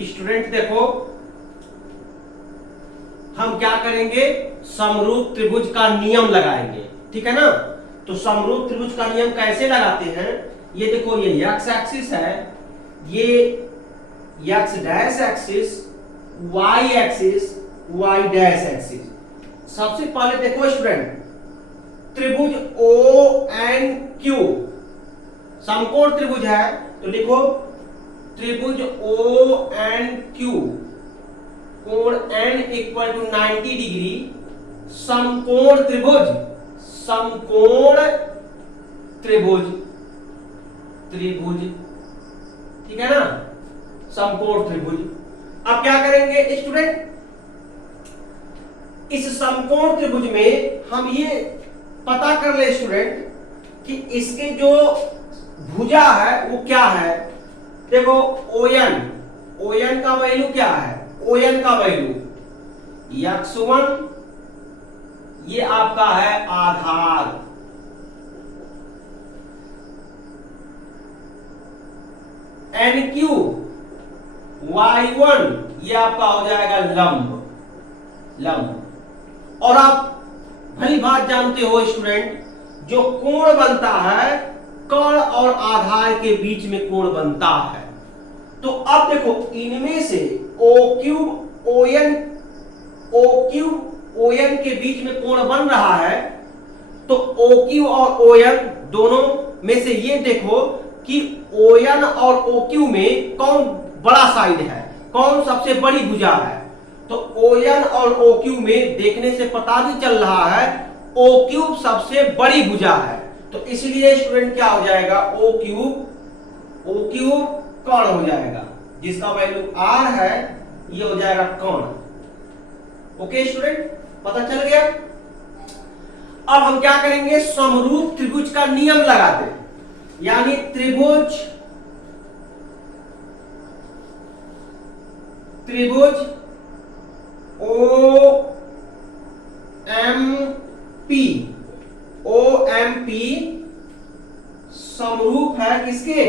Student देखो, हम क्या करेंगे, समरूप त्रिभुज का नियम लगाएंगे, ठीक है ना। तो समरूप त्रिभुज का नियम कैसे लगाते हैं, ये देखो, ये एक्स एक्सिस है, ये X dash axis, Y axis, Y dash axis. सबसे पहले देखो स्टूडेंट, त्रिभुज ओ एन क्यू समकोण त्रिभुज है, तो लिखो त्रिभुज ओ एन क्यू कोण n इक्वल टू 90 डिग्री, समकोण त्रिभुज, समकोण त्रिभुज, त्रिभुज, ठीक है ना, समकोण त्रिभुज। अब क्या करेंगे स्टूडेंट, इस समकोण त्रिभुज में हम ये पता कर ले स्टूडेंट कि इसके जो भुजा है वो क्या है। देखो ओएन, ओएन का वैल्यू क्या है, ओएन का वैल्यू x1, ये आपका है आधार, NQ y1, ये आपका हो जाएगा लंब, लंब। और आप भली बात जानते हो स्टूडेंट, जो कोण बनता है, कण और आधार के बीच में कोण बनता है। तो अब देखो, इनमें से O cube O N, O cube O N के बीच में कोण बन रहा है, तो ओ क्यू और ओएन दोनों में से ये देखो कि ओएन और ओ क्यू में कौन बड़ा साइड है, कौन सबसे बड़ी भुजा है। तो ओएन और ओ क्यू में देखने से पता भी चल रहा है ओ क्यूब सबसे बड़ी भुजा है। तो इसलिए स्टूडेंट क्या हो जाएगा, ओ क्यूब कर्ण हो जाएगा, जिसका वैल्यू r है, ये हो जाएगा कर्ण। ओके स्टूडेंट, पता चल गया। अब हम क्या करेंगे, समरूप त्रिभुज का नियम लगाते हैं, यानी त्रिभुज, त्रिभुज O M P, O M P समरूप है किसके,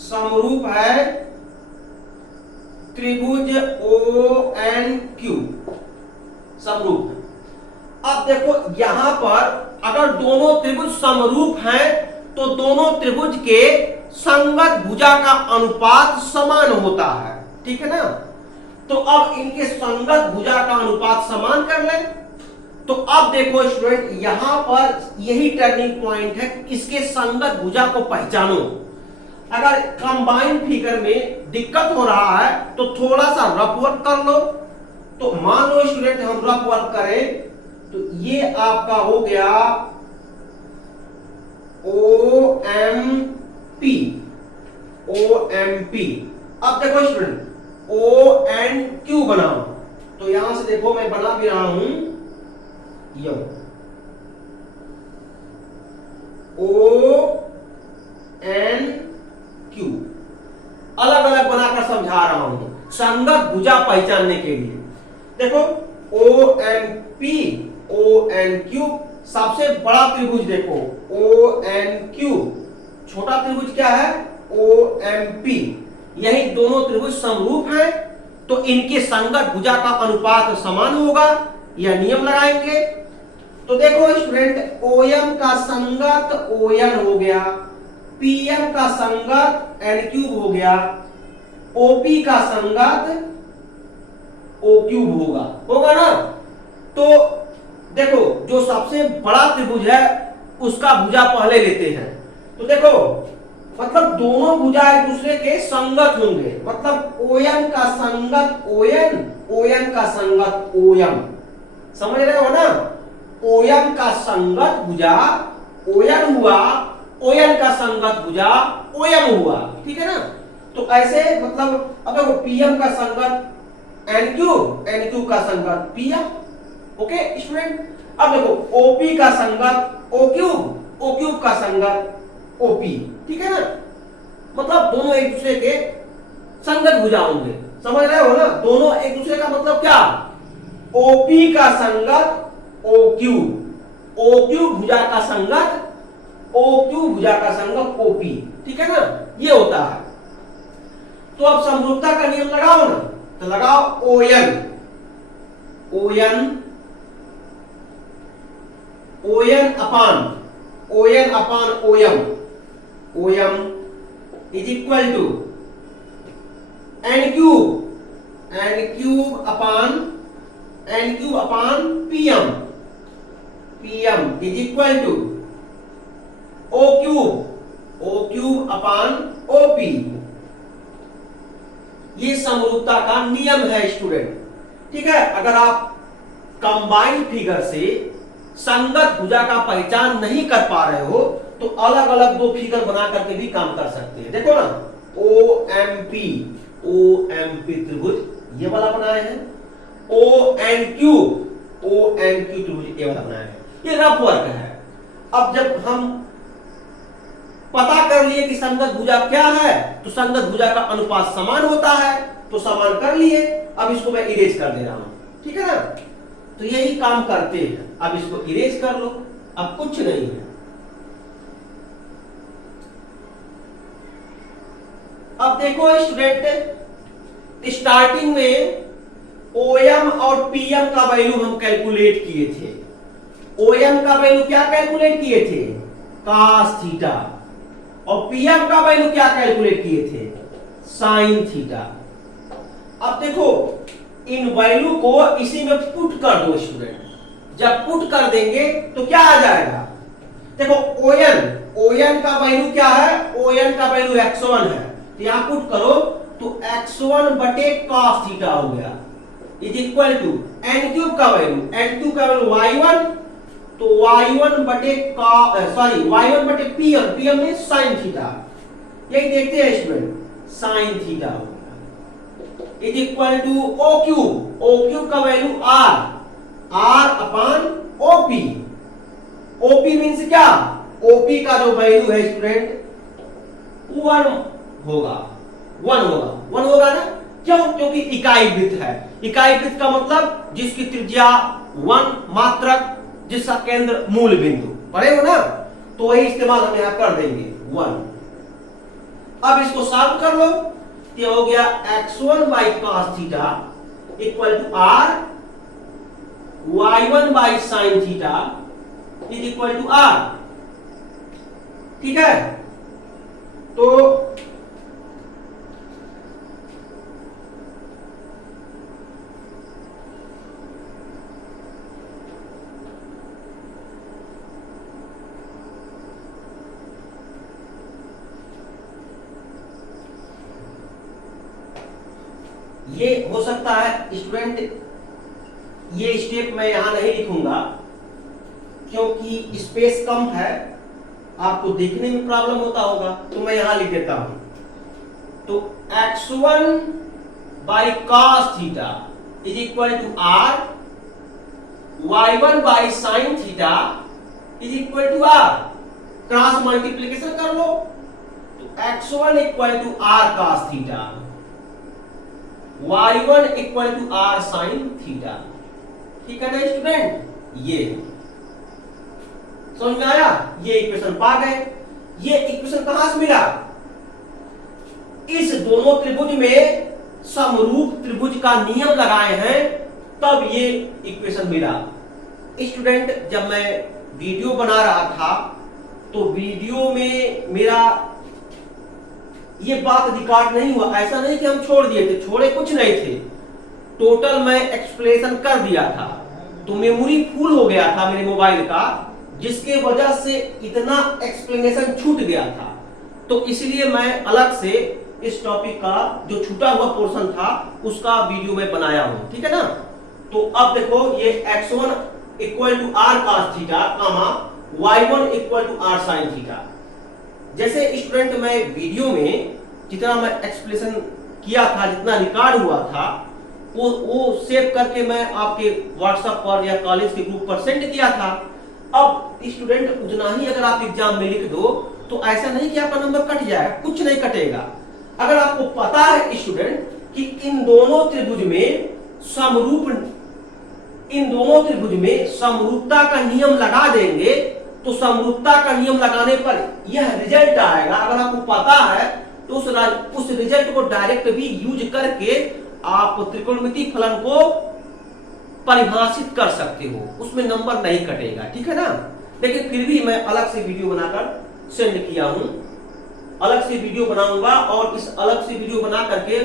समरूप है त्रिभुज ओ एन क्यू, समरूप। अब देखो यहां पर अगर दोनों त्रिभुज समरूप हैं तो दोनों त्रिभुज के संगत भुजा का अनुपात समान होता है, ठीक है ना। तो अब इनके संगत भुजा का अनुपात समान कर लें। तो अब देखो स्टूडेंट, यहां पर यही टर्निंग पॉइंट है, इसके संगत भुजा को पहचानो। अगर कंबाइन फिगर में दिक्कत हो रहा है तो थोड़ा सा रफ वर्क कर लो। तो मान लो स्टूडेंट हम रफ वर्क करें, तो ये आपका हो गया O M P, O M P. अब देखो स्टूडेंट, ओ एन क्यू बनाओ, तो यहां से देखो मैं बना भी रहा हूं, यो ओ एन क्यू, अलग अलग बनाकर समझा रहा हूं संगत भुजा पहचानने के लिए। देखो O N P, O N Q, सबसे बड़ा त्रिभुज देखो ओ एन क्यू, छोटा त्रिभुज क्या है ओ एम पी। यही दोनों त्रिभुज समरूप हैं तो इनके संगत भुजा का अनुपात समान होगा, यह नियम लगाएंगे। तो देखो स्टूडेंट, ओएम का संगत ओएन हो गया, पीएम का संगत एन क्यूब हो गया, ओपी का संगत ओ क्यूब होगा ना। तो देखो जो सबसे बड़ा त्रिभुज है उसका भुजा पहले लेते हैं। तो देखो मतलब दोनों भुजा एक दूसरे के संगत होंगे, मतलब ओएन का संगत ओएन, ओएन का संगत ओएम, समझ रहे हो ना। ओएम का संगत भुजा ओएन हुआ, ओएन का संगत भुजा ओएम हुआ, ठीक है ना। तो ऐसे मतलब अगर पीएम का संगत एनक्यू, एनक्यू का संगत पीएम। ओके स्टूडेंट, अब देखो ओपी का संगत ओ क्यूब, ओ क्यूब का संगत ओपी, ठीक है ना। मतलब दोनों एक दूसरे के संगत भुजा होंगे, समझ रहे हो ना। दोनों एक दूसरे का मतलब क्या, ओपी का संगत ओ क्यूब, ओ क्यूब भुजा का संगत ओ क्यूब भुजा का संगत ओपी, ठीक है ना, ये होता है। तो अब समरूपता का नियम लगाओ ना, तो लगाओ ON, ON, ON upon OM, OM is equal to N Q upon PM, PM is equal to O Q upon OP। ये समरूपता का नियम है स्टूडेंट, ठीक है। अगर आप कंबाइंड फिगर से संगत भुजा का पहचान नहीं कर पा रहे हो तो अलग अलग दो फिगर बना करके भी काम कर सकते हैं। देखो ना, OMP त्रिभुज ये वाला बनाए हैं, ONQ त्रिभुज ये वाला बनाए हैं। ये रफ वर्क है। अब जब हम पता कर लिए कि संगत भुजा क्या है, तो संगत भुजा का अनुपात समान होता है, तो समान कर लिए। अब इसको मैं इरेज कर दे रहा हूं, ठीक है ना। तो यही काम करते हैं। अब इसको इरेज कर लो, अब कुछ नहीं है। अब देखो स्टूडेंट, स्टार्टिंग में OM और PM का वैल्यू हम कैलकुलेट किए थे। OM का वैल्यू क्या कैलकुलेट किए थे? cos theta. और PM का वैल्यू क्या कैलकुलेट किए थे? sin theta. अब देखो, इन वैल्यू को इसी में पुट कर दो स्टूडेंट। जब पुट कर देंगे तो क्या आ जाएगा? देखो ON का वैल्यू क्या है? ON का वैल्यू x1 है, तो यहां पुट करो तो x1 बटे cos थीटा हो गया, is equal to n cube का वैल्यू y1, तो y1 बटे PM में sin थीटा। यही देखते हैं स्टूडेंट, sin थीटा हो गया, is equal to O cube का value r upon OP means क्या? OP का जो वैल्यू है स्टूडेंट 1 होगा ना। क्यों? क्योंकि इकाई वृत्त है। इकाई वृत्त का मतलब जिसकी त्रिज्या 1 मात्रक, जिसका केंद्र मूल बिंदु, पढ़े हो ना, तो वही इस्तेमाल हम यहां कर देंगे 1। अब इसको सॉल्व कर लो, ये हो गया x1 by cos theta equal to r, y1 by sin theta is equal to r, ठीक है। तो ये हो सकता है स्टूडेंट, ये स्टेप मैं यहां नहीं लिखूंगा क्योंकि स्पेस कम है, आपको देखने में प्रॉब्लम होता होगा, तो मैं यहां लिख देता हूं। तो x1 by cos theta is equal to r, y1 by sin theta is equal to r। Cross multiplication कर लो, तो x1 equal to r cos theta, y1 equal to r sin theta, ठीक है ना स्टूडेंट। ये समझ में आया? ये इक्वेशन पा गए। ये इक्वेशन कहां से मिला? इस दोनों त्रिभुज में समरूप त्रिभुज का नियम लगाए हैं, तब ये इक्वेशन मिला। स्टूडेंट, जब मैं वीडियो बना रहा था तो वीडियो में मेरा ये बात रिकॉर्ड नहीं हुआ। ऐसा नहीं कि हम छोड़ दिए थे, छोड़े कुछ नहीं थे, टोटल मैं एक्सप्लेनेशन कर दिया था। तो मेमोरी फुल हो गया था मेरे मोबाइल का, जिसके वजह से इतना एक्सप्लेनेशन छूट गया था। तो इसलिए मैं अलग से इस टॉपिक का जो छूटा हुआ पोर्शन था उसका वीडियो में बनाया हूं, ठीक है ना। तो अब देखो, ये x1 equal to r cos theta, y1 equal to r sin theta. जैसे स्टूडेंट, मैं वीडियो में जितना मैं एक्सप्लेनेशन किया था, जितना रिकॉर्ड हुआ था, वो सेव करके मैं आपके व्हाट्सएप पर या कॉलेज के ग्रुप पर सेंड किया था। अब स्टूडेंट, उतना ही अगर आप एग्जाम में लिख दो तो ऐसा नहीं कि आपका नंबर कट जाएगा, कुछ नहीं कटेगा। अगर आपको पता है स्टूडेंट कि इन दोनों त्रिभुज में समरूपता का नियम लगा देंगे, तो समरूपता का नियम लगाने पर यह रिजल्ट आएगा। अगर आपको पता है तो उस रिजल्ट को डायरेक्ट भी यूज करके आप त्रिकोणमितीय फलन को परिभाषित कर सकते हो, उसमें नंबर नहीं कटेगा, ठीक है ना। लेकिन फिर भी मैं अलग से वीडियो बनाकर सेंड किया हूं, अलग से वीडियो बनाऊंगा और इस अलग से वीडियो बना करके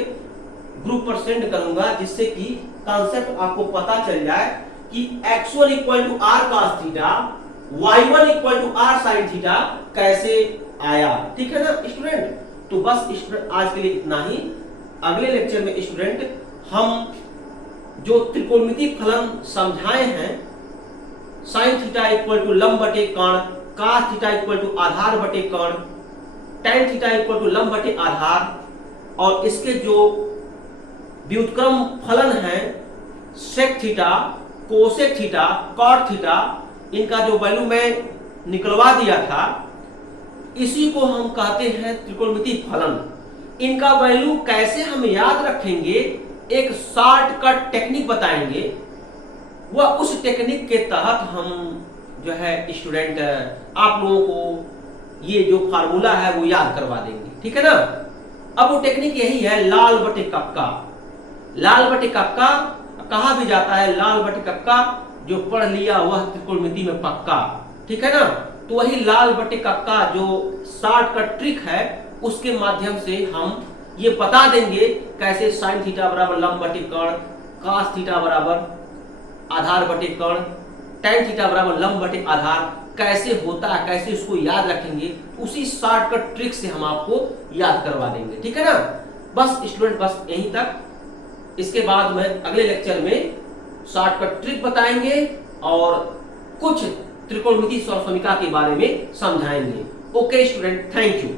ग्रुप पर सेंड करूंगा, जिससे कि कॉन्सेप्ट आपको पता चल जाए कि x1 = r cos theta, y1 = r sin theta कैसे आया, ठीक है ना स्टूडेंट। तो बस स्टूडेंट आज के लिए इतना ही। अगले लेक्चर में स्टूडेंट हम जो त्रिकोणमितीय फलन समझाए हैं, sin थीटा = लंब बटे कर्ण, cos थीटा = आधार बटे कर्ण, tan थीटा = लंब बटे आधार, और इसके जो व्युत्क्रम फलन है sec theta, cosec theta, cot theta, इनका जो वैल्यू मैं निकलवा दिया था, इसी को हम कहते हैं त्रिकोणमितीय फलन। इनका वैल्यू कैसे हम याद रखेंगे, एक शॉर्टकट टेक्निक बताएंगे, वह उस टेक्निक के तहत हम जो है स्टूडेंट आप लोगों को ये जो फार्मूला है वो याद करवा देंगे, ठीक है ना। अब वो टेक्निक यही है, लाल बटे कक्का। लाल बटे कक्का कहा भी जाता है, लाल बटे कक्का जो पढ़ लिया वह त्रिकोणमिति में पक्का, ठीक है ना। तो वही लाल बटे कक्का जो शॉर्टकट ट्रिक है, उसके माध्यम से हम ये बता देंगे कैसे sin थीटा बराबर लंब बटे कर्ण, cos थीटा बराबर आधार बटे कर्ण, tan थीटा बराबर लंब बटे आधार कैसे होता है, कैसे उसको याद रखेंगे, उसी शॉर्टकट ट्रिक से हम आपको याद करवा देंगे, ठीक है ना। बस स्टूडेंट बस यहीं तक। इसके बाद में अगले लेक्चर में शॉर्टकट ट्रिक बताएंगे और कुछ त्रिकोणमितीय सर्वसमीका के बारे में समझाएंगे। Okay student, thank you.